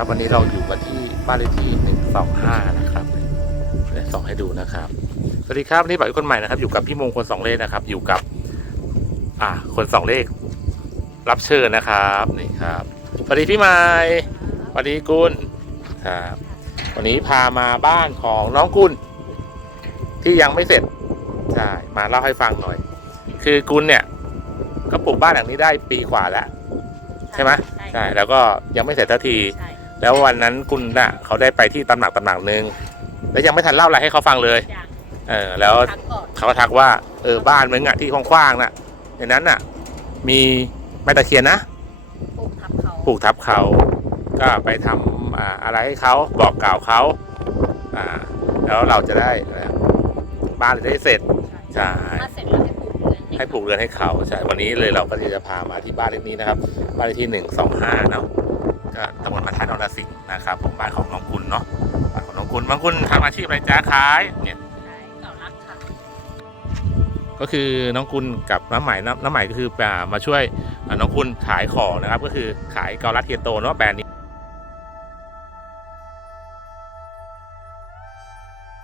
ครับ วันนี้เราอยู่กันที่บ้านเลขที่หนึ่งสองห้านะครับเดี๋ยวส่องให้ดูนะครับ สวัสดีครับวันนี่บ่ายคนใหม่นะครับ อยู่กับพี่มงคลสองเลขนะครับ อยู่กับ อ่า คนสองเลข รับเชิญนะครับนี่ครับสวัสดีพี่ไม้สวัสดีกุลครับวันนี้พามาบ้านของน้องกุลที่ยังไม่เสร็จใช่มาเล่าให้ฟังหน่อย คือกุลเนี่ยก็ปลูกบ้านหลังนี้ได้ปีกว่าแล้ว ใช่ไหมใช่แล้วก็ยังไม่เสร็จทันที ใช่ แล้ววันนั้นคุณน่ะเขาได้ไปที่ตำหนักตำหนักหนึ่งแล้วยังไม่ทันเล่าอะไรให้เขาฟังเลยอย่างเออ แล้วพักก่อนเขาก็ทักว่าเออบ้านมึงอะที่กว้างๆน่ะในนั้นน่ะ มีไม้ตะเคียนนะปลูกทับเขาปลูกทับเขา ก็ไปทำอ่าอะไรให้เขาบอกกล่าวเขาอ่าแล้วเราจะได้อะไรอะบ้านจะได้เสร็จ ใช่ ถ้าเสร็จแล้วให้ปลูกเรือนให้ปลูกเรือนให้เขาใช่ วันนี้เลยเราก็จะพามาที่บ้านเลขนี้นะครับ บ้านเลขที่หนึ่งสองห้าเนาะ ก็ตำบลพระธาตุนรสิงห์นะครับผมบ้านของน้องกุลเนาะบ้านของน้องกุลน้องกุลทำอาชีพอะไรจ้าขายเนี่ยใช่เก่ารักค่ะก็คือน้องกุลกับน้ำใหม่น้ำน้ำใหม่ก็คืออ่ามาช่วยอ่าน้องกุลขายของนะครับ ก็คือขายเกาลัดเทียโตเนาะแบรนด์นี้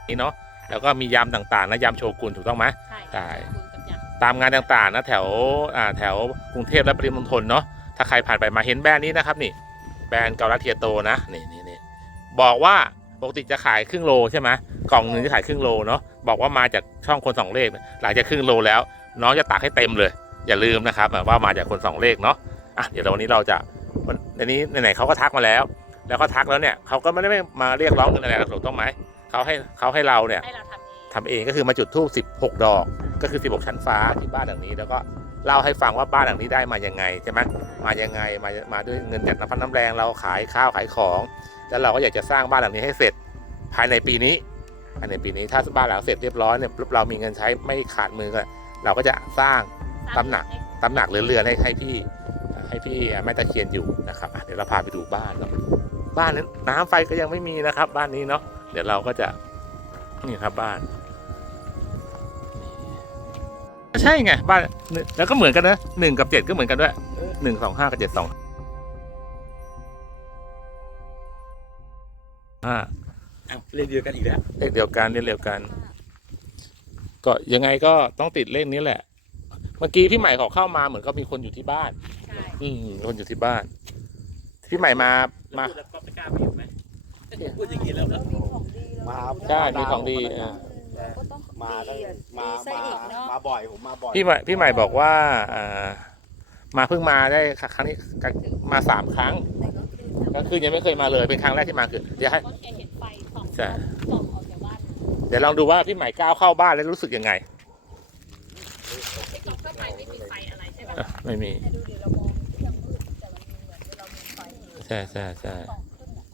นี่เนาะแล้วก็มียำต่างๆนะยำโชกุนถูกต้องไหมใช่ใช่คุยกับยังตามงานต่างๆนะแถวอ่าแถวกรุงเทพและปริมณฑลเนาะถ้าใครผ่านไปมาเห็นแบรนด์นี้นะครับนี่ แบรนด์เกาลัดเทียโตนะนี่นี่นี่บอกว่าปกติจะขายครึ่งโลใช่ไหมกล่องหนึ่งจะขายครึ่งโลเนาะบอกว่ามาจากช่องคนสองเลข หลังจากครึ่งโลแล้ว น้องจะตักให้เต็มเลย อย่าลืมนะครับว่ามาจากคนสองเลขเนาะอะเดี๋ยววันนี้เราจะวันในนี้ไหนๆเขาก็ทักมาแล้ว แล้วก็ทักแล้วเนี่ยเขาก็ไม่ได้มาเรียกร้องเงินอะไรเราถูกต้องไหมเขาให้เขาให้เราเนี่ยให้เราทำเองทำเองก็คือมาจุดธูป16 ดอก ก็คือ 16 ชั้นฟ้าที่บ้านหลังนี้แล้วก็ เล่าให้ฟังว่าบ้านหลังนี้ได้มายังไงใช่ไหมมายังไงมามาด้วยเงินจากน้ำพันน้ำแรงเราขายข้าวขายของ แล้วเราก็อยากจะสร้างบ้านหลังนี้ให้เสร็จภายในปีนี้ภายในปีนี้ถ้าบ้านหลังเสร็จเรียบร้อยเนี่ยปุ๊บเรามีเงินใช้ไม่ขาดมือก็เราก็จะสร้างตำหนักตำหนักเรือนๆให้ให้พี่ให้พี่แม่ตะเคียนอยู่นะครับอะเดี๋ยวเราพาไปดูบ้านเนาะบ้านนั้นน้ำไฟก็ยังไม่มีนะครับ บ้านนี้เนาะเดี๋ยวเราก็จะนี่ครับบ้าน ใช่ไงบ้านแล้วก็เหมือนกันนะหนึ่งกับเจ็ดก็เหมือนกันด้วยหนึ่งสองห้ากับเจ็ดสองห้าอ้าวเล่นเดียวกันอีกแล้วเลขเดียวกันเลขเดียวกัน ก็ยังไงก็ต้องติดเลขนี้แหละ เมื่อกี้พี่ใหม่เขาเข้ามาเหมือนก็มีคนอยู่ที่บ้านใช่อืมมีคนอยู่ที่บ้าน พี่ใหม่มามาพูดแล้วก็ไม่กล้าไปอยู่ไหมพูดอย่างนี้แล้วนะมาใช่มีของดีเออก็ต้อง มาได้ดีมาไส้มาอีกเนาะมาบ่อยผมมาบ่อยพี่ใหม่พี่ใหม่บอกว่าอ่ามาเพิ่งมาได้ครั้งนี้มาสามครั้งแต่ก็คือก็คือยังไม่เคยมาเลยเป็นครั้งแรกที่มาคือเดี๋ยวให้ก็แกเห็นไฟส่องใช่ส่องออกจากบ้านเดี๋ยวลองดูว่าพี่ใหม่ก้าวเข้าบ้านแล้วรู้สึกยังไงไอ้ตอนเข้าไปไม่มีไฟอะไรใช่ไหมอะไม่มีแต่ดูเดี๋ยวเรามองยังมืดแต่มันมีเหมือนเรามีไฟอยู่ใช่ใช่ใช่ส่องขึ้นอะ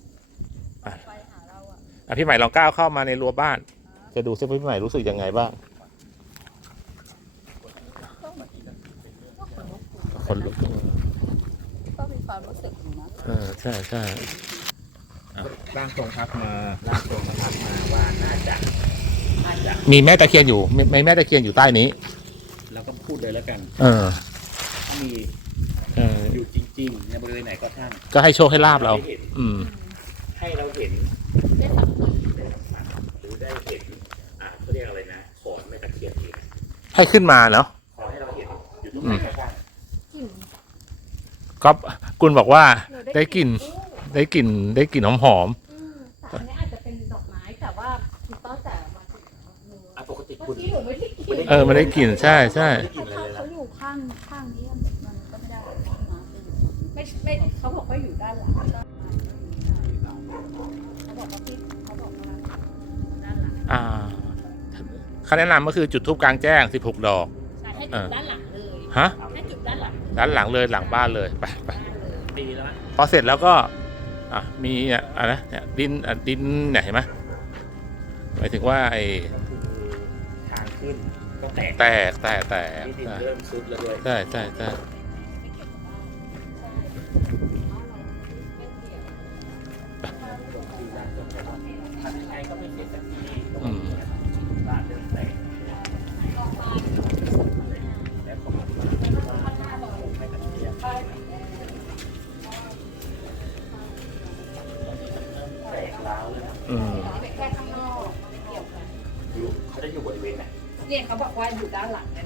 ส่องไฟหาเราอะอะพี่ใหม่ลองก้าวเข้ามาในรั้วบ้าน จะดูซิว่าพี่ใหม่รู้สึกยังไงบ้างคนลุกก็มีความรู้สึกอยู่นะเออใช่ใช่ร่างทรงทักมาร่างทรงมาทักมาว่าน่าจะน่าจะมีแม่ตะเคียนอยู่มีมีแม่ตะเคียนอยู่ใต้นี้เราก็พูดเลยแล้วกัน เออถ้ามีเอออยู่จริงๆในบริเวณไหนก็ท่านก็ให้โชคให้ลาบเราได้เห็นอืม ให้เราเห็นได้สัมผัสหรือได้เห็น ให้ขึ้นมาเนาะขอให้เราเห็นอยู่ตรงไหนก็ท่านกลิ่นก็กุลบอกว่าได้กลิ่น ได้กลิ่นได้กลิ่นหอมหอมอืมแต่อันนี้อาจจะเป็นดอกไม้แต่ว่าคุณต้อแต่มาถึงหนูอะปกติเมื่คุอณ กี้หนูไม่ได้กินๆเออมันได้กลิ่นใช่ใช่ไม่ได้กลิ่นอะไรเขาเลยนะ เขาอยู่ข้างข้างนี้มันก็ไม่ได้ห้องน้ำไม่ไม่เขาบอกว่าอยู่ด้านหลังด้านหลังเขาบอกว่าพี่เขาบอกว่าด้านหลังอ่าเขาแนะนำก็คือจุดทูปกลางแจ้ง 16 ดอก ใช่ให้จุดด้านหลังเลยฮะ ให้จุดด้านหลังด้านหลังเลยหลังบ้านเลยไปไปบ้านเลยดีแล้วนะพอเสร็จแล้วก็อะมีอะอะไรนะเนี่ยดินอะดินเนี่ยเห็นไหมหมายถึงว่าไอ้ก็คือทางขึ้นก็แตกแตกแตกแตกที่ดินเริ่มซุดแล้วด้วย ใช่ใช่ใช่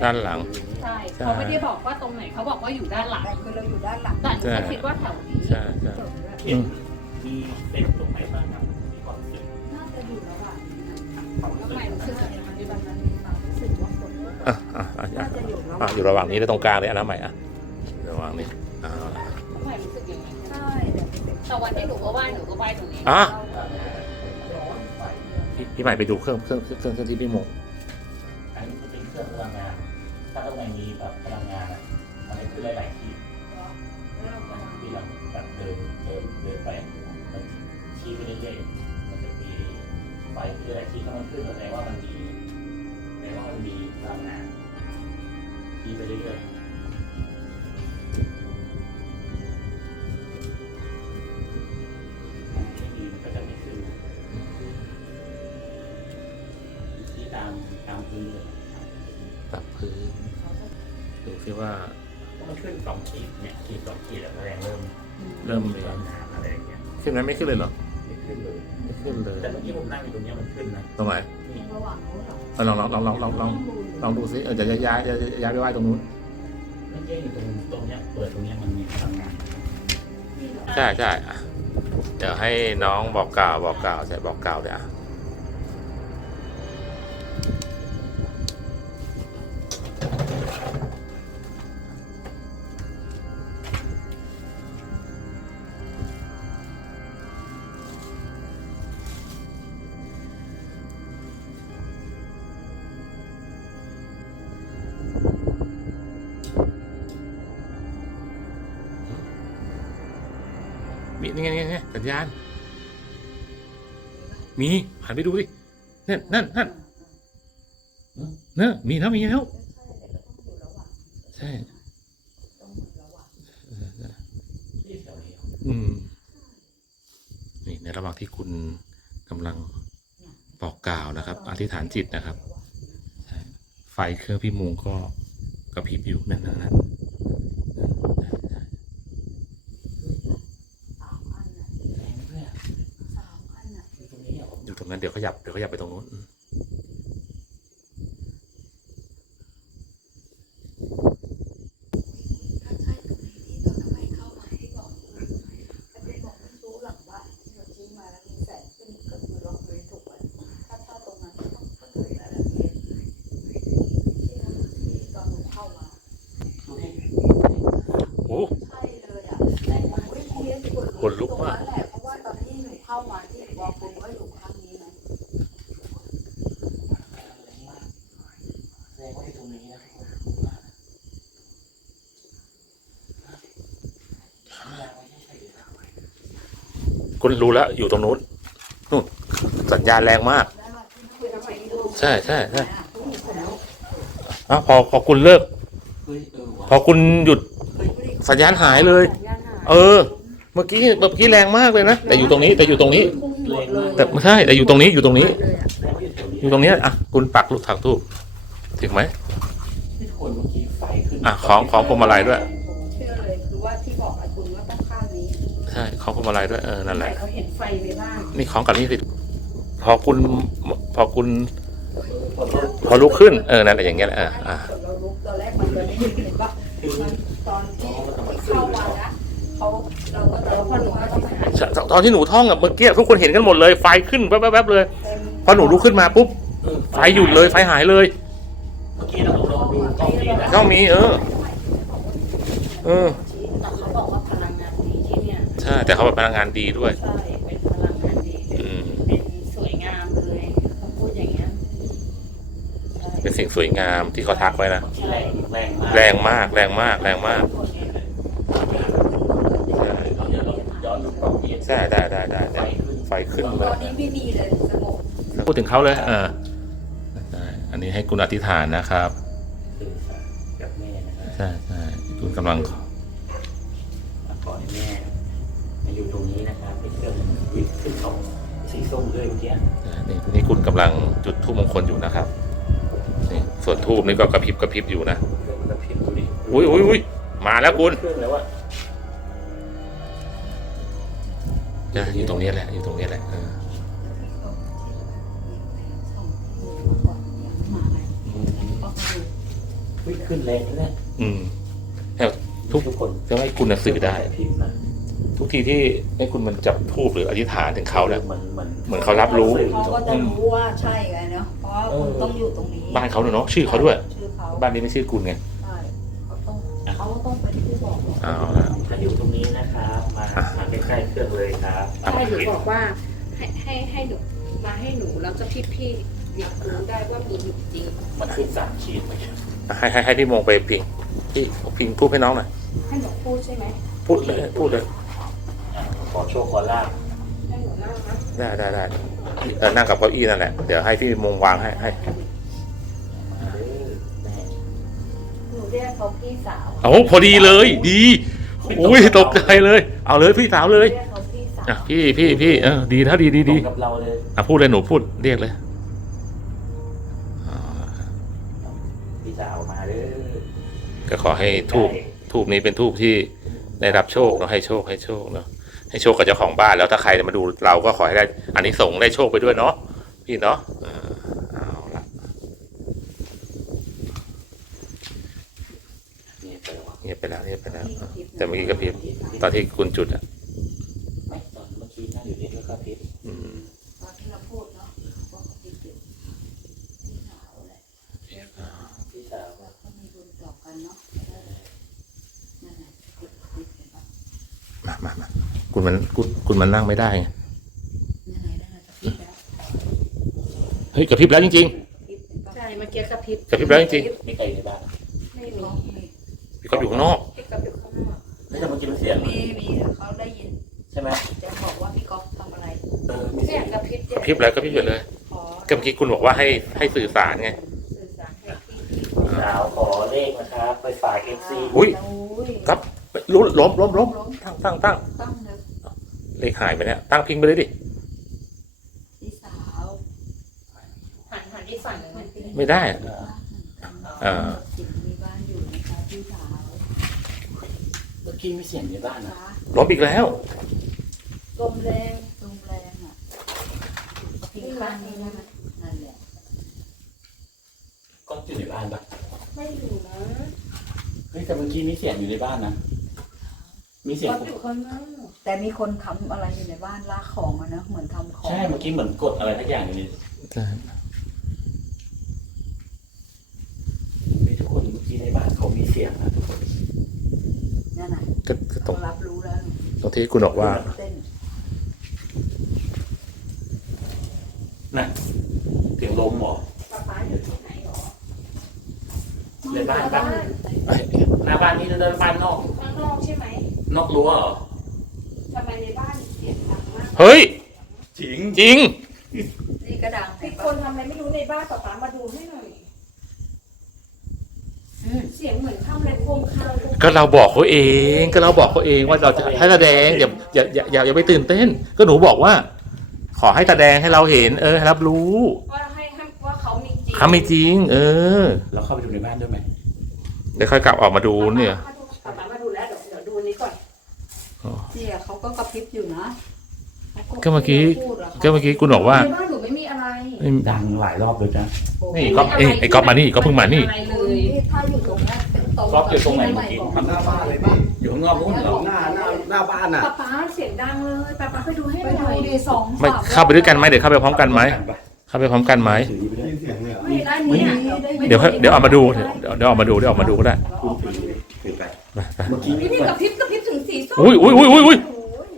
ด้านหลังเยด้านหลัง ใช่ใช่ เขาไม่ได้บอกว่าตรงไหนเขาบอกว่าอยู่ด้านหลังแต่คือเราอยู่ด้านหลังแต่หนูก็คิดว่าแถวนี้ใช่ใช่เห็นมีเป็นตรงไหนบ้างครับมีความรู้สึกน่าจะอยู่ระหว่างนี้นะความรู้แล้วสึกไม่รู้สึกยังไงมันในวันนั้นมีความรู้สึกว่าฝนตกอะอะอะน่าจะอยู่ระหอะว่างอยู่ระหว่างนี้และตรงกลางเลยอันนั้นใหม่อะระหว่างนี้อ่าแล้วไม่รู้สึกยังไงใช่เดี๋ยวเป็นแต่วันที่หนูก็ไหว้หนูก็ไหว้ตรงนี้อะร้อนไฟพี่พี่ใหม่ไปดูเครื่องเครื่องเครื่องเครื่องที่พี่โมงอันนี้จะเป็นเครื่องพลังงาน ถ้างไหนมีแบบพลังงานอะมันคือหลายๆขีดที่เราแบบเดินเดินเดินไปมันชี้ไปเรื่อยๆมันจะมีไฟคืออะไรที่ถ้ามันขึ้นแสดงว่ามันมีแสดงว่ามันมีพลังงานชี้ไปเรื่อยๆ ว่า มันขึ้นสองขีดเนี่ยขีดสองขีดแล้วแรงเริ่มเริ่มเริ่มน้ำอะไรอย่างเงี้ยขึ้นไหมไม่ขึ้นเลยเหรอไม่ขึ้นเลยไม่ขึ้นเลยแต่เมื่อกี้ผมนั่งอยู่ตรงเนี้ยมันขึ้นนะตรงไหนนี่ระหว่างนู้นเหรอเอาลองลองลองลองลองลองลองดูซิเออจะย้ายย้ายย้ายย้ายไปไหว้ตรงนู้นเมื่อกี้อยู่ตรงตรงเนี้ยเปิดตรงเนี้ยมันมีพลังงานใช่ใช่อะเดี๋ยวให้น้องบอกกล่าวบอกกล่าวใช่บอกกล่าวเลยอะ สัญญาณ มีหันไปดูดินั่นนั่นนั่นเนั่นมีแล้วมีแล้วใช่ที่อืมนี่ในระหว่างที่คุณกำลังบอกกล่าวนะครับ อธิษฐานจิตนะครับไฟเครื่องพี่มุงก็กระพริบอยู่นั่นนั่นนั่น สามอันน่ะ แรงด้วยอะ สามอันน่ะ อยู่ตรงนี้อะผม อยู่ตรงนั้นเดี๋ยว ขยับเดี๋ยวขยับไปตรงนู้นอืม ถ้าใช่ตรงนี้ที่ตอนทำไมเข้ามาที่บอกแต่เป็นบอกไม่รู้หลังบ้านที่เราชี้มาแล้วมีแสงขึ้นก็คือล็อกเลยถูกไหมถ้าถ้าตรงนั้นก็ต้องก็เคยแล้วแหละที่ที่ตอนหนูเข้ามา ดูดิ โอ้ ใช่เลยอะแต่โอ้ยเพี้ยน ขนลุก ตรง มาก นั้นแหละเพราะว่าตอนที่หนูเข้ามาที่บอกคุณว่าอยู่ข้างนี้นะ แรงมากแรงว่าอยู่ตรงนี้นะแรงไว้เฉยๆนะ คุณ รู้แล้วอยู่ตรงนู้นนู่นสัญญาณแรงมากแล้วมาที่คุยทำไมดูใช่ใช่ใช่อ้าวพอพอคุณเลิกเฮ้ยเออพอคุณหยุดเฮ้ยดูดิสัญญาณหายเลยสัญญาณหายเออ เมื่อกี้เมื่อกี้แรงมากเลยนะแต่อยู่ตรงนี้แต่อยู่ตรงนี้พุ่งหมดเลยแต่ไม่ใช่แต่อยู่ตรงนี้อยู่ตรงนี้เลยอะแรงว่าอยู่แถวนี้อยู่ตรงเนี้ยอะคุณปักลูกถักทูบถึงไหมที่คนเมื่อกี้ไฟขึ้นอะของของพวงมาลัยด้วย ใช่ของพวงมาลัยด้วยเออนั่นแหละแต่เขาเห็นไฟในบ้านนี่ของกับนี่สิพอคุณพอคุณพอลุกขึ้นเออนั่นแหละอย่างเงี้ยแหละอะอะเราลุกตอนแรกมันเลยไม่เห็นว่ามันตอนที่เข้ามานะเขาเราก็เราพอหนูก็ต้องไปหาใช่ตอนที่หนูท่องอะเมื่อกี้ทุกคนเห็นกันหมดเลย ไฟขึ้นแวบๆๆเลยเต็มพอหนูลุกขึ้นมาปุ๊บเออไฟหยุดเลยไฟหายเลยเมื่อกี้เราลองดูกล้องนี้นะก็มีเออ เออ ช่แต่เขาเป็นพลังงานดีด้วย ใช่เป็นพลังงานดีเป็นอืม เป็นสวยงามเลยเขาพูดอย่างเงี้ยใช่เป็นสิ่งสวยงามที่เขาทักไว้นะแรงแรงมากแรงมากแรงมากแรงมากใช่เราเดี๋ยวเราย้อนดูกล้องนี้ใช่ได้ได้ได้ได้ไฟขึ้นตเลอยนนี้ไม่มีเลยสงบพูดถึงเขาเลย เออใช่อันนี้ให้คุณอธิษฐานนะครับสื่อสารกับแม่นะครับ ใช่ใช่คุณกำลัง คุณกำลังจุดทูบมงคลอยู่นะครับนี่ส่วนทูบนี่ก็กระพริบกระพริบอยู่นะอุ้ยอุ้ยอุ้ยมาแล้วคุณอยู่ตรงนี้แหละอยู่ตรงนี้แหละขึ้นแรงแล้วอืมแล้วทุกทุกคนจะให้คุณสื่อได้ ทุกทีที่ให้คุณมันจับทูบหรืออธิษฐานถึงเขาเนี่ยเหมือนเหมือนเหมือนเขารับรู้ เขาก็จะรู้ว่าใช่ไงเนาะเพราะว่าคุณต้องอยู่ตรงนี้บ้านเขาเนาะชื่อเขาด้วย ชื่อเขาบ้านนี้ไม่ชื่อคุณไงใช่เขาต้องเขาต้องเป็นผู้บอกว่าเอาละ ถ้าอยู่ตรงนี้นะครับมามาใกล้ๆเครื่องเลยครับ ใช่หนูบอกว่าให้ให้ให้หนูมาให้หนูแล้วก็พี่พี่ๆอยากรู้ได้ว่ามีอยู่จริง มันขึ้นสามขีดไหมให้ให้ให้พี่โมงไปพิงพี่พิงพูดให้น้องหน่อยให้หนูพูดใช่ไหมพูดเลยพูดเลย อะขอโชคขอลาบให้หนูนั่งนะได้ได้ได้เออนั่งกับเก้าอี้นั่นแหละ เดี๋ยวให้พี่โมงวางให้ให้เออแม่หนูเรียกเขาพี่สาวเอาพอดีเลย ดีอุ้ยตกใจเลย เอาเลยพี่สาวเลยเรียกเขาพี่สาวอะพี่พี่พี่เออดีถ้าดีดีตรดีงกับเราเลยอะพูดเลยหนูพูดเรียกเลยอ่าพี่สาวมาเลยก็ขอให้ทูบทูบนี้เป็นทูบที่ได้รับโชคเนาะให้โชคให้โชคเนาะ ให้โชคกับเจ้าของบ้านแล้วถ้าใครมาดูเราก็ขอให้ได้อันนี้ส่งได้โชคไปด้วยเนาะพี่เนาะเอาละเนี่ยไปวะเงียบไปแล้วเงียบไปแล้วแต่เมื่อกี้กระพริบตอนที่คุณจุดอะ ไม่ตอนเมื่อกี้นั่งอยู่นี่แล้วก็พิษ อืม ตอนที่เราพูดเนาะว่าเขาพี่ทิพย์พี่สาวแหละ พี่สาว แล้วก็มีบุญต่อกันเนาะนั่นแหละทิพย์ทิพย์เห็นปะ มามามา คุณมันคุณคุณมันนั่งไม่ได้ไงนั่นไงนั่นไงทิพย์แล้วเฮ้ยกระพริบแล้วจริงทิพย์เห็นปะใช่เมื่อกี้กระพริบๆกระพริบแล้วจริงไม่ไกลในบ้านไม่เขามีมีๆพี่ก็อยู่ข้างนอก พี่กระพริบข้างนอกไม่แต่เมื่อกี้มันเสียงมีมีเขาได้ยินใช่ไหมจะบอกว่าพี่ก๊อฟทำอะไรเออมีเสีเสียยงงกระพริบกระพริบแล้วกระพริบอยู่เลยขอก็เมื่อกี้คุณบอกว่าให้ให้สื่อสารไง สื่อสารให้พี่พี่สาวขอเลขนะครับ ไปฝากเอฟซีอุ้ยโอ้ย ครับล้มล้มล้มล้มตั้งตั้งตั้งตั้ง เลยเลขหายไปเนี่ยตั้งพิงไปเลยดิ พี่สาวหันหันอีกฝั่งหนึ่งไหมไม่ได้อะเออจิตมีบ้านอยู่นะคะพี่สาวเมื่อกี้มีเสียงในบ้านนะฟ้าล้มอีกแล้ว ลมแรงลมแรงอะพิงข้างนี้ได้ไหมนั่นแหละก็อยู่ในบ้านปะไม่อยู่นะเฮ้ยแต่เมื่อกี้มีเสียงอยู่ในบ้านนะ มีเสียงก็อยู่ข้างนอกแต่มีคนทำอะไรอยู่ในบ้านลากของอะนะเหมือนทำของใช่เมื่อกี้เหมือนกดอะไรทักอย่างอยู่นี่เฮ้ยทุกคนเมื่อกี้ในบ้านเขามีเสียงนะทุกคนนั่นน่ะก็ก็ตรเขางรับรู้แล้วตรงที่คุณบอกว่า เต้นน่ะเสียงลมเหรอป๊าป๊าอยู่ที่ไหนหรอในบ้านปะบ้านเอ้ยหน้าบ้านนี่เดินบ้านนอกอยู่ นอกรั้วเหรอทำไมในบ้านเสียงดังมากเฮ้ย จริงจริง นี่ก็ดังมีคนทำอะไรไม่รู้ในบ้านป๊าป๊ามาดูให้หน่อย อืมเสียงเหมือนทำอะไรโคมคางโคมก็เราบอกเขาเอง ก็เราบอกเขาเองว่าเราจะให้แสดงอย่าอย่าอย่าอย่าอย่าไปตื่นเต้น ก็หนูบอกว่า ขอให้แสดงให้เราเห็น เออให้รับรู้ว่าให้ให้ว่าเขามีจริงเขาไม่จริง เออ เราเข้าไปดูในบ้านด้วยไหมเดี๋ยวค่อยกลับออกมาดูเนี่ยป๊าป๊ามาดูแล้วเดี๋ยวเดี๋ยวดูนี้ก่อน เนี่ยเขาก็กระพริบอยู่นะขาก็เมื่อกี้ พูดหรอคะก็เมื่อกี้คุณบอกว่า ในบ้านหนูไม่มีอะไรดังหลายรอบเลยนะ นี่ก๊อฟเอ้ยไอ้ก๊อฟมานี่ก๊อฟเพิ่งมานี่อะไรเลคุณยที่ถ้าอยู่ตรงเนี้ยเป็นโต๊ะก๊อฟอยู่ตรงไหนที่เมื่อกี้บอกทำหน้าบ้านเลยพี่อยู่ข้างนอกนู้นเหรอหน้าหน้าหน้าบ้านอะป๊าป๊าเสียงดังเลยป๊าป๊าไปดูให้ไปหน่อยดูดีสองไม่สามเข้าไปด้วยกันไหมเดี๋ยวเข้าไปพร้อมกันไหมเข้าไปพร้อมกันไหมได้ยินเสียงเลยเหรอไม่ได้เนี่ยเดี๋ยวค่อยเดี๋ยวออกมาดูเดี๋ยวเดี๋ยวออกมาดูเดี๋ยวออกมาดูก็ได้คุณถือถือไปไปไปเมื่อกี้พี่พี่กระพริบ อุ้ยอุ้ยอุ้ยอุ้ยอุ้ยโอ้ย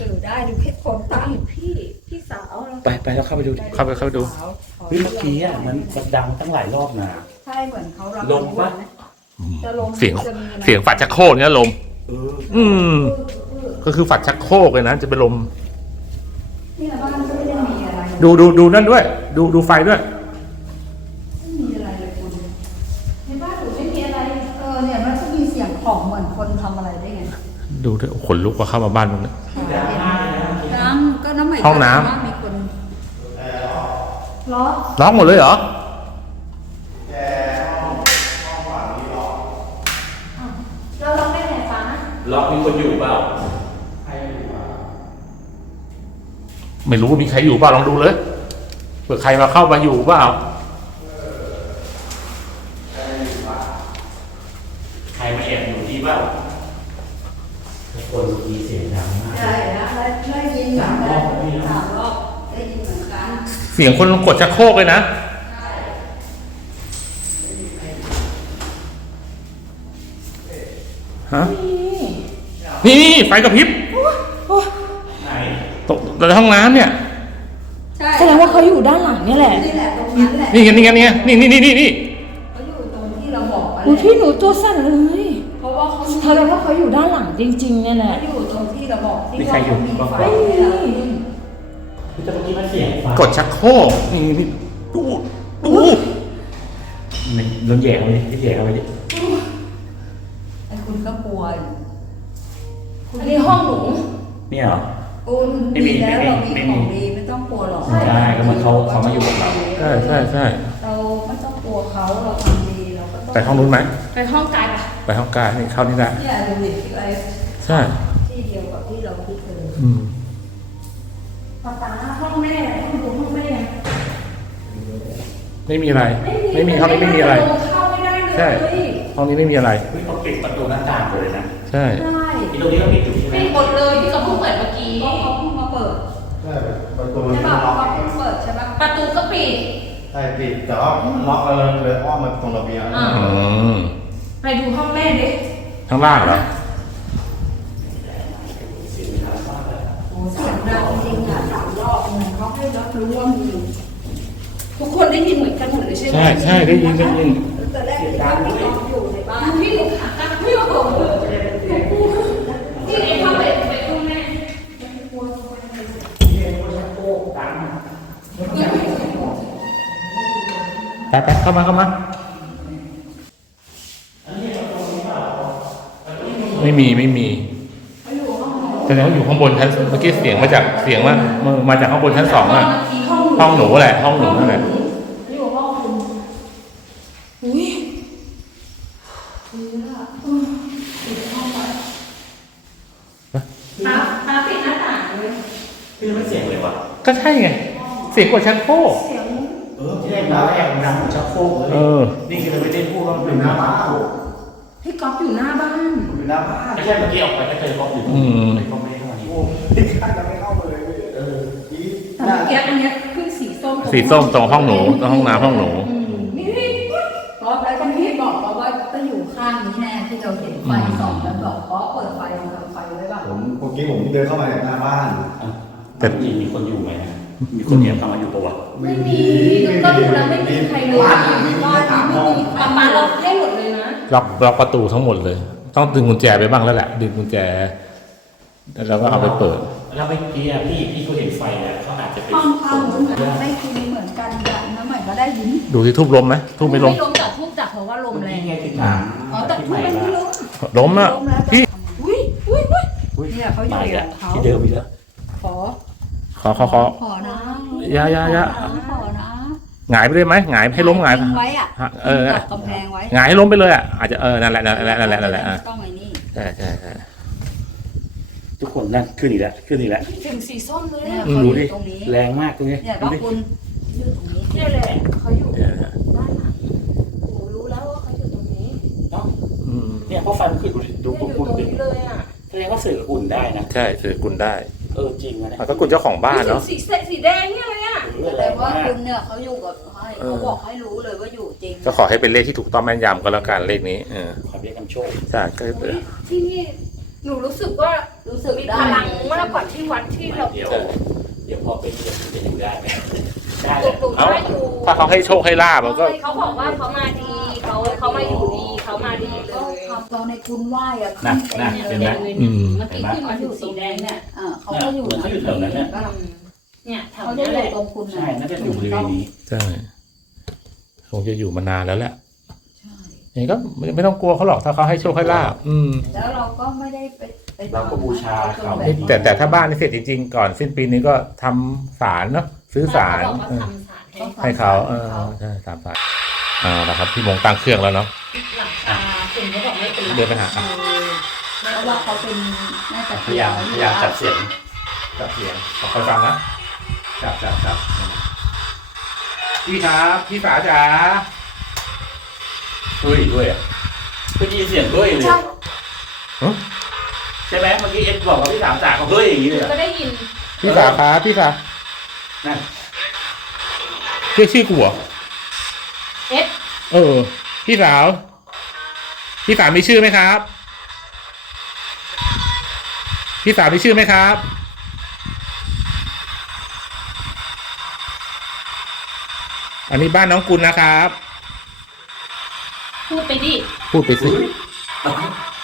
ตื่นได้ดูเพชรคนตั้งพี่พี่สาวเราไปไปแล้วเข้าไปดูดิเข้าไปเข้าไปดูเฮ้ยเมื่อกี้อะมันมันดังตั้งหลายรอบนะ ใช่เหมือนเขารับลมปะรู้นจะลมเสียง จะมีนะเสียงฝัดชักโครกเนี่ยลม เอออืม ก็คือฝัดชักโครกเลยนะจะเป็นลมนี่บ้านก็ไม่ได้มีอะไรดูดูดูนั่นด้วย ดูดูไฟด้วย ไม่มีอะไรเลยคุณ ในบ้านหนูไม่มีอะไร เออเนี่ยมันก็มีเสียงของเหมือนคนทำอะไรได้ไง ดูด้วยขนลุกว่าเข้ามาบ้านมึงนะดังก็น้ำใหม่ห้องน้ำ มีคนล้อร้องหมดเลยเหรอ เราลองได้ไหนฟ้าล็อกมีคนอยู่เปล่าไม่รู้ว่ามีใครอยู่เปล่าลองดูเลยเผื่อใครมาเข้ามาอยู่เปล่า เหมือนกันสามรอบได้ยินเหมือนกัน เสียงคนกดชักโครกเลยนะ ฮะ นี่นี่ไฟกระพริบไหนตกในห้องน้ำเนี่ย ใช่แสดงว่าเขาอยู่ด้านหลังนี่แหละ นี่แหละตรงนั้นแหละนี่ไงนี่ไงนี่ไงนี่นี่นี่นี่นี่เขาอยู่ตรงที่เราบอกอะอุ้ยพี่หนูตัวสั่นเลยเพราะว่าเขาแสดงว่าเขาอยู่ด้านหลังจริง ๆ เนี่ยแหละเขาอยู่ตรงที่เราบอกที่มีใครว่าอยู่เขามีไฟบ้างเนี่ย แต่เมื่อกี้มันเสียงฟ้ากดชักโครกนี่นี่ดูดูมันโดนแย่เข้าไปดิแย่เข้าไปดิไอ้คุณก็กลัวอยู่อันนี้ห้องหนูเนี่ยเหรอคุณไม่มีดีแล้วไม่เรามีมีไม่ขมีองดีไม่ต้องกลัวหรอกใช่ก็เหมือนเขาเขามาอยู่กับเรา ใช่ใช่ใช่เราไม่ต้องกลัวเขาเราทำดีเราก็ต้องไปห้องนู้นไหมไปห้องกายปะไปห้องกายนี่เข้านี่ได้เนี่ยดูดิไอ้ใช่ที่เดียวกับที่เราคิดเลยอืมปาตา ไม่มีอะไร ไม่มีห้องนี้ไม่มีอะไร เข้าไม่ได้เลยใช่ ห้องนี้ไม่มีอะไรเฮ้ยเขาปิดประตูหน้าต่างเลยนะใช่ ใช่ที่ตรงนี้ก็ปิดอยู่ใช่ไหมปิดหมดเลยที่เขาเพิ่งเปิดเมื่อกี้ก็เขาเพิ่งมาเปิดใช่ประตูมันใช่ล็ป่ะอกเขาเพิ่งเปิดใช่ป่ะประตูก็ปิด ใช่ปิดแต่ว่ามันล็อกแล้วเราเลยอ้อมมาตรงระเบียงอ่า อืมไปดูห้องแม่ดิข้างล่างเหรอ โอ้เสียงดังจริงๆอะสามรอบเหมือนเขาให้รับรู้ว่ามีอยู่ ทุกคนได้ยินเหมือนกันหมดเลยใช่ไหมใช่ใช่ได้ยินได้ยิน แต่แรกคิดว่าพี่ต้องอยู่ในบ้านพี่หนูขากันไม่ออกเลยที่ไอ้พ่อเป็ดเป็ดห้องแม่ไปไปเข้ามาเข้ามาไม่มีไม่มีแสดงว่าอยู่ข้างบนชั้นเมื่อกี้เสียงมาจากเสียงว่ามามาจากข้างบนชั้นสองอะ ห้องหนูห้องหนูแหละ ห้องหนูนั่นแหละอยู่ห้องคุณอุ้ยตาตาปิดหน้าต่างเลยพี่ไม่เสียงเลยวะก็ใช่ไง เสียงกดชั้นโครกเสียงเออที่แรกมาแรกดังเหมือนชักโครกเลยเออนี่คือเราไม่ได้พูดว่าอเป็ยู่นหหน้าน้าบ้าบ้านนพี่ก๊อฟอยู่หน้าบ้านอยู่หน้าบ้านไม่ใช่เมื่อกี้ออกไปก็เจอก๊อฟอยู่ตรงอืมไหนก็ไม่ได้เข้ามานี่โอ้ที่ขั้นจะไม่เข้ามาเลยพี่เออที่แต่เมื่อกี้อันเนี้ยขึ้น สีส้มตรงห้องหนูตรงห้องน้ำห้องหนู อืมนี่นี่เพราะแล้วพี่บอกเขาว่าก็อยู่ข้างนี้แน่ที่เราเห็นไฟส่องแล้วบอกเพราะเปิดไฟทำไฟไว้ป่ะผมเมื่อกี้ผมเดินเข้ามาในหน้าบ้าน แต่จริงมีคนอยู่ไหมนะมีคนเนี่ยเข้ามาอยู่ปะวะไม่มีก็ดูแล้วไม่มีใครเลยบ้านไม่มีแค่สามห้องปาปาล็อกให้หมดเลยนะล็อกล็อกประตูทั้งหมดเลย ต้องดึงกุญแจไปบ้างแล้วแหละดึงกุญแจ แล้วก็เอาไปเปิด แล้วเมื่อกี้อะพี่พี่เขาเห็นไฟเนี่ ยเขาอาจจะเป็นห้องข้างนู้นได้ยินเหมือนกันอย่างนั้นใหม่ก็ได้ยินดูที่ทุบลมไหมทุบไม่ลม ไม่ล้มจากทุบจากเพราะว่าลมแรงไงถึงถามอ๋อแต่ทุกมันไม่รู้ล้มอะล้มแล้วพี่อุ้ยอุ้ยอุ้ยเนี่ยเขาอยู่มาอีกขแล้อวงเขาที่เดิมอีกแล้วขอขอขอขอขอนะอย่าอย่าอย่าขอนะหงายไปเลยไหมหงายให้ล้มหงายทิ้ไว้อะเออตอกกำแพงไว้หงายให้ล้มไปเลยอะอาจจะเออนั่นแหละนั่นแหละนั่นแหละนั่นแหละอะต้องไอ้นี่ใช่ใช่ใช่ ทุกคนนั่นขึ้นอีกแล้วขึ้นอีกแล้วถึงสีส้มเลยเนี่ยอะเขาดูอดิยู่ตรงนี้แรงมากตรงนี้เนี่ยดูก็ดิคุณอยู่ตรงนี้เนี่ยแหละเขาอยู่เนี่ยบ้านหลังหนูรู้แล้วว่าเขาอยู่ตรงนี้อืมเนี่ยเพราะไฟมันขึ้นดูดิดูเนี่ยอยู่คุณตรงดินี้เลยอะแสดงว่าสื่ออุ่นได้นะ ใช่ถือกุญได้เออจริงนะเนี่ยมันก็กุญเจ้าของบ้านเนาะ สีเสสีแดงเนี่ยเลยอะเออแสแรดงงว่ามาคุกณเนี่ยเขาอยู่กับให้เขาบอกให้รู้เลยว่าอยู่จริงก็ขอให้เป็นเลขที่ถูกต้องแม่นยำก็แล้วกันเลขนี้เออขอเรียกกันโชคใช่ก็อุ๊ยที่นี่ หนูรู้สึกว่ารู้สึกมีได้พลังมากกว่าที่วัดที่เราเดี๋ยวเดี๋ยวพอเป็นเดือนจะอยู่ได้ไหมได้ตกหลุมเอ้าได้อยู่ถ้าเขาให้โชคให้ลาบมันก็ เขาบอกว่าเขามาดีเขาเขามาอยู่ดีเขามาดีเลก็ย ทำตอนในคุณไหว้อะนะขึ้นนะเต็มเห็นเลไหมยอืม เมื่อกี้ขึ้นมาถึงสีแดงเนี่ยอ่าเขาก็อยู่เหมือนเขาอยู่แถวนั้นเนี่ยก็เนี่ยแถวเขาจะเนี้ยอแหละยู่ตรงคุณใช่น่าจะอยู่บริเวณนี้ ใช่คงจะอยู่มานานแล้วแหละใช่ อย่างนี้ก็ไม่ไม่ต้องกลัวเขาหรอกถ้าเขาให้โชคให้ลาบอืม แล้วเราก็ไม่ได้ไปไปเราก็บูชาเขาเอ้ยแต่แต่ถ้าบ้านนี่เสร็จจริงๆ ก่อนสิ้นปีนี้ก็ทำศาลเนาะซื้อศาลเขาบอกว่าเออทำศาลให้ให้เขาเออใช่สามศาลอ่านะครับพี่มงตั้งเครื่องแล้วเนาะ หลังคาคุณก็บอกไม่เป็นไรเดินไปหาเออเพราะว่าเขาเป็นน่าจะพยายามพยายามจับเสียงจับเสียงขอคอยฟังนะจับจับจับพี่ครับพี่ฝาจ๋า ด้วย ด้วยอะเมื่อกี้เสียงด้วยเลยฮะใช่ไหมเมื่อกี้เอ็ดบอกกับพี่สามจ่าเขาเฮ้ยอย่างนี้เลยเหรอก็ได้ยินพี่สาวครับพี่สาวนั่นเรียกชื่อกูเหรอเอ็ดเออ พี่สาว พี่สาวมีชื่อไหมครับ พี่สาวมีชื่อไหมครับ อันนี้บ้านน้องกุลนะครับ พูดไปดิพูดไปสิ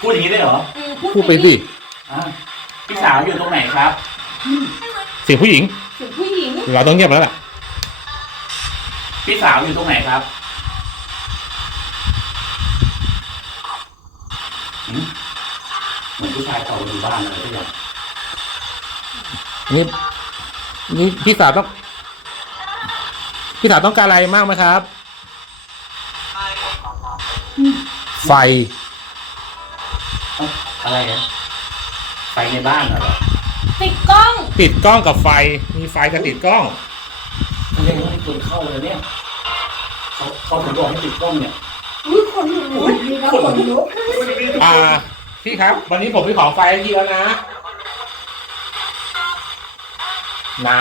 พูดอย่างนี้ได้เหรออืมพูดไปสิอะพี่สาวอยู่ตรงไหนครับเสียงผู้หญิงถึงผู้หญิงเราต้องเงียบแล้วล่ะพี่สาวอยู่ตรงไหนครับหืมเหมือนผู้ชายเก่าอยู่บ้านอะไรทุกอย่างนี่นี่พี่สาวต้องพี่สาวต้องการอะไรมากไหมครับ ไฟ อะไรนะไปในบ้านเหรอติดกล้องติดกล้องกับไฟ มีไฟกับติดกล้องทำไมไม่ให้คนเข้าเลยเนี่ยเขาเขาถึงบอกให้ติดกล้องเนี่ยอุ้ยคนลุกมีนะคนลุกอ่า พี่ครับ วันนี้ผมไปขอไฟให้พี่แล้วนะ น้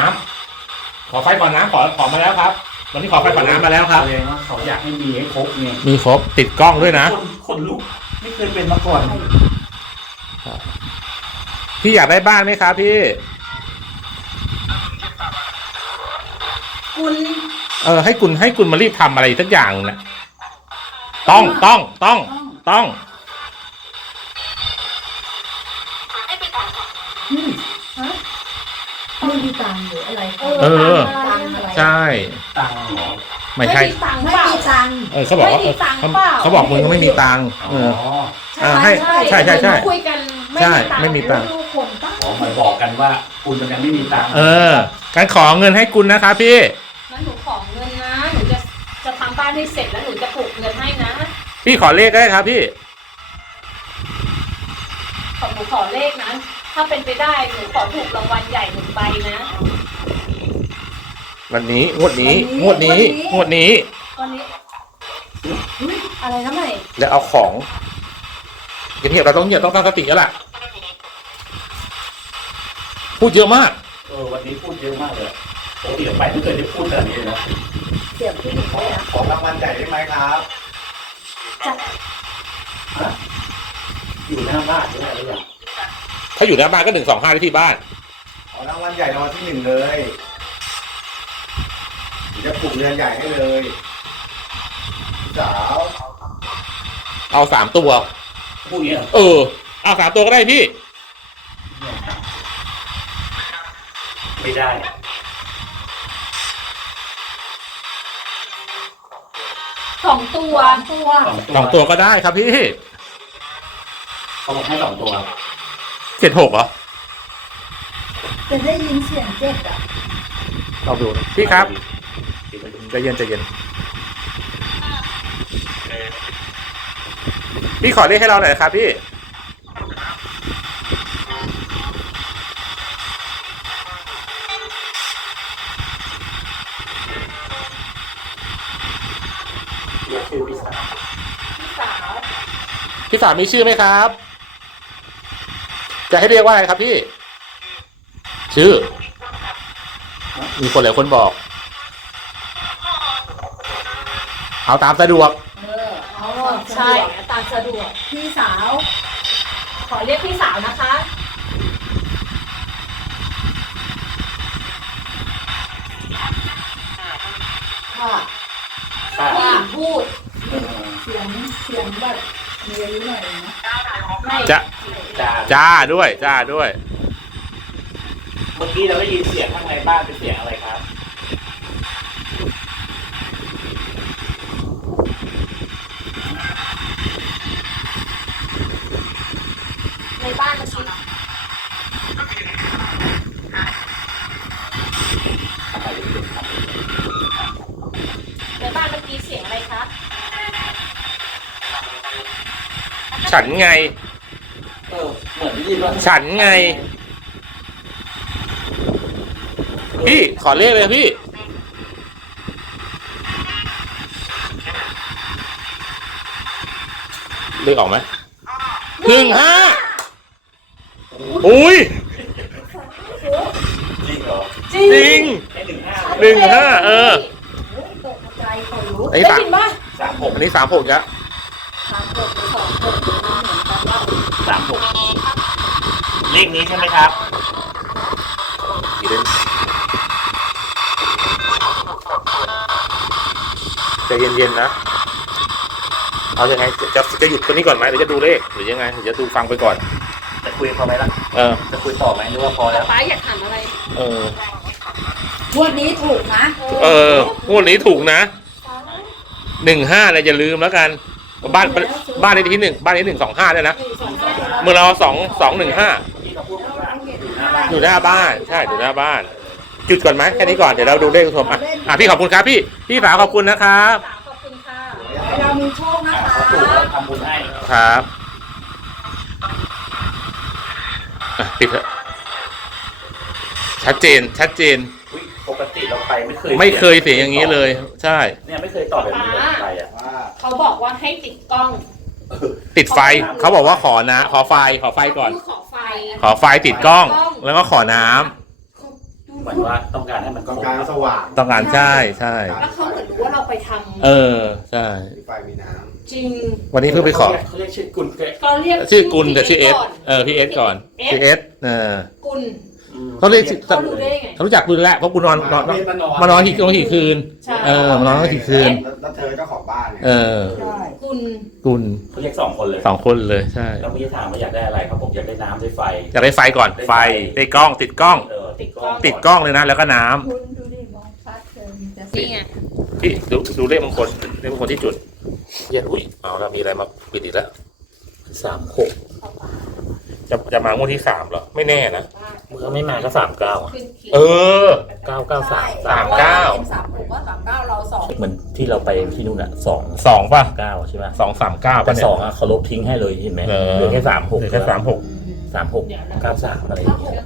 ำขอไฟก่อนน้ำขอขอมาแล้วครับ วันนี้ขอไฟก่อนน้ำมาแล้วครับแสดงว่าเขาอยากให้มีให้ครบไงมีครบติดกล้องด้วยนะ คนคนลุกไม่เคยเป็นมาก่อนพี่อยากได้บ้านไหมครับพี่ คุณเออให้คุณให้คุณมารีบทำอะไรสักอย่างนะต้องต้องต้องต้องไม่มีตังค์หรืออะไรเออตังค์อะไร ใช่ตังค์เหรอไม่ใช่มีตังค์ไม่เปล่า มีตังค์เออเขาบอกว่าไม่มีตังค์เขาเปล่า เขาบอกมึงก็ไม่มีตังค์อ๋เออออ่าให้ ใช่ใช่ใช่คุยกันใช่ไม่มีตังค์ ลูกคนตั้งอ๋อหมายบอกกันว่าคุณมันยังไม่มีตังค์เออการขอเงินให้คุณนะครับพี่ งั้นหนูขอเงินนะ หนูจะจะทำบ้านให้เสร็จแล้วหนูจะปลูกเงินให้นะ พี่ขอเลขได้ครับพี่ ขอหนูขอเลขนะ ถ้าเป็นไปได้หนูขอถูกรางวัลใหญ่หนึ่งใบนะ วันนี้งวดนี้งวดนี้งวดนี้ วันนี้อุ๊ยอะไรนะใหม่แล้วเอาของเงียบเราต้องเงียบต้องตั้งสติแล้วล่ะพูดเยอะมาก เออวันนี้พูดเยอะมากเลยปกติไปไม่เคยได้พูดขนาดนี้เลยนะเสียบผู้หญิงเลยนะขอรางวัลใหญ่ได้ไหมครับอยู่หน้าบ้านด้วยอะไรอย่างถ้าอยู่หน้าบ้านก็หนึ่งสองห้าที่บ้านขอรางวัลใหญ่รางวัลที่หนึ่งเลย เดี๋ยวจะปลูกเรือนใหญ่ให้เลยสาวเอาสามตัว พูดอย่างนี้เหรอเออ เอาสามตัวก็ได้พี่ ไม่ได้ สองตัวตัวสองตัวก็ได้ครับพี่เขาบอกให้สองตัว เจ็ดหกเหรอ จะได้ยินเสียงเจ็บอะ ลองดูนะพี่ครับ ใจเย็นใจเย็นพี่ขอเลขให้เราหน่อยครับพี่พี่สาวพี่สาวพี่สาวมีชื่อไหมครับ จะให้เรียกว่าอะไรครับพี่ ชื่อ มีคนหลายคนบอก เอาตามสะดวก เอออ๋อใช่ตามสะดวก พี่สาว ขอเรียกพี่สาวนะคะ ค่ะค่ะผู้หญิงพูดเสียงเสียงแบบมีอายุหน่อยนะไม่จะ จ้าจ้าด้วย จ้าด้วย เมื่อกี้เราได้ยินเสียงข้างในบ้านเป็นเสียงอะไรครับ ในบ้านเมื่อกี้ในบ้านเมื่อกี้เสียงอะไรคะฉันไง เออเหมือนได้ยินว่าฉันไง พี่ขอเลขเลยพี่ เลขออกไหมหนึ่งห้า อุ้ยจริงเหรอจริงจริงไอ้หนึ่งห้าหนึ่งห้าเออโอ้ยตกใจขนลุกอันนี้ได้สามยินปะสามหกอันนี้สามหกแล้วสามหกหรือสองหกหรือเหมือนกันว่าสามหกเลขนี้ใช่ไหมครับกี่เล่นใจเย็นๆนะ เอายังไงจะจะจะหยุดตัวนี้ก่อนไหมหรือจะดูเลขหรือยังไงหรือจะดูฟังไปก่อน จะคุยพอไหมล่ะ เออ จะคุยต่อไหมหรือว่าพอแล้วป้าอยากถามอะไร เออ งวดนี้ถูกนะเอองวดนี้ถูกนะ หนึ่งห้าเนี่ยอย่าลืมแล้วกัน บ้านบ้านเลขที่หนึ่งบ้านเลขหนึ่งสองห้าด้วยนะหนึ่งสองห้าเมื่อเราสองสองหนึ่งห้าที่เขาพูดว่าอยู่หน้าบ้าน อยู่หน้าบ้าน ใช่อยู่หน้าบ้าน จุดก่อนไหมแค่นี้ก่อน เดี๋ยวเราดูเลขชมอะอะพี่ขอบคุณครับพี่ พี่สาวขอบคุณนะครับสามขอบคุณค่ะเรามีโชคนะอะคะเขาถูกแล้วทำบุญให้ ครับ อะปิดเถอะชัดเจน ชัดเจน อุ๊ยปกติเราไปไม่เคยไม่เคยเสียงอย่างนี้เลย ใช่ เนี่ยไม่เคยตอบแบบนี้เลยไปอะว่าเขาบอกว่าให้ติดกล้องติดไฟ เขาบอกว่าขอนะ ขอไฟ ขอไฟก่อน คือขอไฟขอไฟติดกล้อง แล้วก็ขอน้ำเหมือนว่าต้องการให้มันต้องคการรบสว่างต้องการใช่ใช่ แล้วเขาเหมือนรู้ว่าเราไปทำ เออ ใช่ มีไฟมีน้ จริงวันนี้เพิ่งไปขอ เขาเรียกชื่อกุลเกะก็เรียกชื่อกุลแต่ชื่อเอสก่น เออพี่เอสก่อนชื่อเอสเออ กุลเขาเรียกชื่อ เขารู้ได้ไง เขารู้จักคุณแล้วเพราะคุณนอนำนอนมานอนมานอนกี่นอนกี่คืน ใช่เออมานอนกี่คืน แล้วแล้วเธอเจ้าของบ้านเนี่ยเออใช่กุลกุลเขาเรียกสองคนเลยสองคนเลยใช่แล้วเมื่อกี้ถามว่าอยากได้อะไรครับผมอยากได้น้ำด้วยไฟ อยากได้ไฟก่อนไฟได้กล้องติดกล้อง เออติดกล้องติดกล้องเลยนะ แล้วก็น้ำคุณดูดิมองชัดเลยมีแต่สีนี่ไงพี่ดูดูเลขมงคลเลขมงคลที่จุด เย็นอุ้ยเอาแล้วมีอะไรมาปิดอีกแล้วสามหกจะจะมางวดที่สามเหรอ ไม่แน่นะเมื่อไม่มาก็สามเก้าขึ้นขีดเออ เก้าเก้าสามสามเก้าเป็นสามหกว่าสามเก้าเราสองเหมือนที่เราไปที่นู่นอะสองสองป่ะเก้าใช่ไหมสองสามเก้าแต่ป่ะเนี่สยองอะเขาลบทิ้งให้เลยเห็นไหมเออเหลือแค่สามหกเหลือแค่สามหกสามหกเก้าสามอะไรอย่างเงี้ย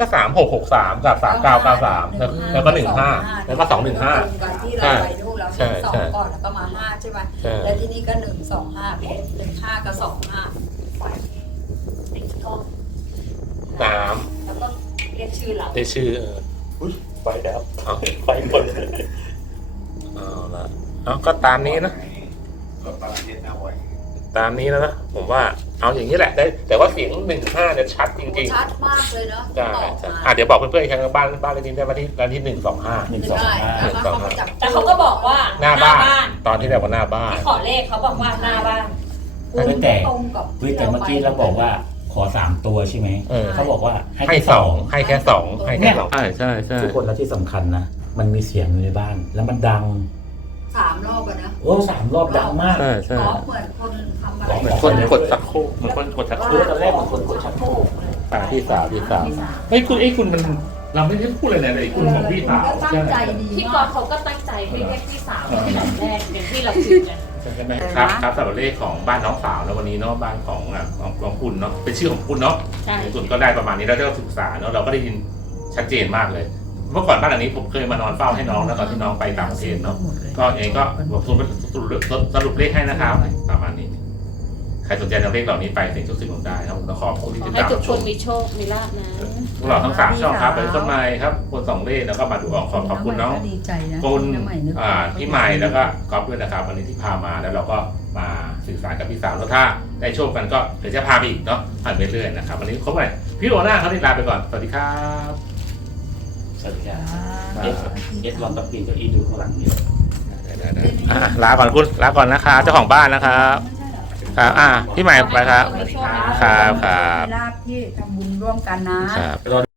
ก็สามหกหกสามกับสามเก้าเก้าสามแล้วก็หนึ่งห้าแล้วก็สองหนึ่งห้าตรงกันที่เราไปนู่นแล้วใช่สอใช่งก่อนแล้วก็มาห้าใช่ไหมใช่แล้วที่นี่ก็หนึ่งสองห้าหนึ่งห้ากับสองห้าติดกล้องน้แล้วก็เรียกชื่อเราำได้ชื่อเออไฟดับเอาไฟหมดเอาละเอาก็ตามนี้นะก็ประเทศเอาไว้ตามนี้แล้วนะผมว่า เอาอย่างนี้แหละได้แต่ว่าเสียงหนึ่งห้าเนี่ยชัดจริงชัดมากเลยเนาะๆใช่ต่อใช่มาอะเดี๋ยวบอกเพื่อนๆอีกครั้งว่าบ้านบ้านเลขที่ได้มาที่ร้านที่หนึ่งสองห้า หนึ่งสองได้ห้าแล้วก็เขาก็จับแต่เขาก็บอกว่าหน้าบ้าน ตอนที่แบบว่าหน้าบ้าน ที่ขอเลขเขาบอกว่าหน้าบ้านไม่แต่ตรงกับเฮ้ยแต่เมื่อกี้เราบอกว่าขอสามตัวใช่ไหมเออ เขาบอกว่าให้ให้แค่สองให้แค่สองให้แค่สอง ใช่ใช่ใช่ทุกคนแล้วที่สำคัญนะ มันมีเสียงอยู่ในบ้าน แล้วมันดัง สามรอบอะนะโอ้สามรอบดังมากใช่ใช่ร้องเหมือนคนทำอะไรเหมือนคนกดชักโครกเหมือนคนกดชักโครคือกตอนแรกเหมือนคนกดชักโครกอ่าพี่สาวพี่สาวเฮ้ยคุณไอ้ยคุณมันเราไม่ได้พูดอะไรเลยคุณของพี่สาวก็ตั้งใจดีพี่กมาอกนเขาก็ตั้งใจให้เรียกพี่สาวที่ดับแรกอย่างที่เราคุยกันใช่ไหมครับครับสำหรับเลขของบ้านน้องสาวแล้ววันนี้เนาะบ้านของอะของของคุณเนาะเป็นชื่อของคุณเนาะใช่ คุณก็ได้ประมาณนี้แล้วก็ศึกษาเนาะเราก็ได้ยินชัดเจนมากเลย เมื่อก่อนบ้านหลังนี้ผมเคยมานอนเฝ้าให้น้องนะตอนที่น้องไปต่างประเทศเนาะก็เองก็บอกสรุปสรุปสรุปเลขให้นะครับ ประมาณนี้ ใครสนใจเอาเลขเหล่านี้ไปเสี่ยงโชคเสิ่งของได้ครับผมก็ขอบคุณที่ขอติดให้ตามทุกชคนมมีโชค มีลาภนะ พวกเราทั้งสามช่องครับเป็นต้นไม้ครับคนสองเลขแล้วก็มาดูออกขอบขอบคุณน้อง ดีใจนะคุณน้ำใหม่นึกอ่าพี่ใหม่แล้วก็ก๊อฟด้วยนะครับวันนี้ที่พามาแล้วเราก็มาสื่อสารกับพี่สาวแล้วถ้าได้โชคกันก็เดี๋ยวจะพาไปอีกเนาะผ่านไปเรื่อยๆนะครับวันนี้ครบไปพี่โอน่าเขาที่ลาไปก่อนสวัสดีครับ สวัสดีครับเอสเอสลองตะปีนเก้าอี้ดูข้างหลังนี่อะลาก่อนคุณลาก่อนนะคะเจ้าของบ้านนะครับครับอ่าพี่ใหม่ไปครับขอให้โชคดีครับครับ ลาบที่ทำบุญร่วมกันนะ ครับ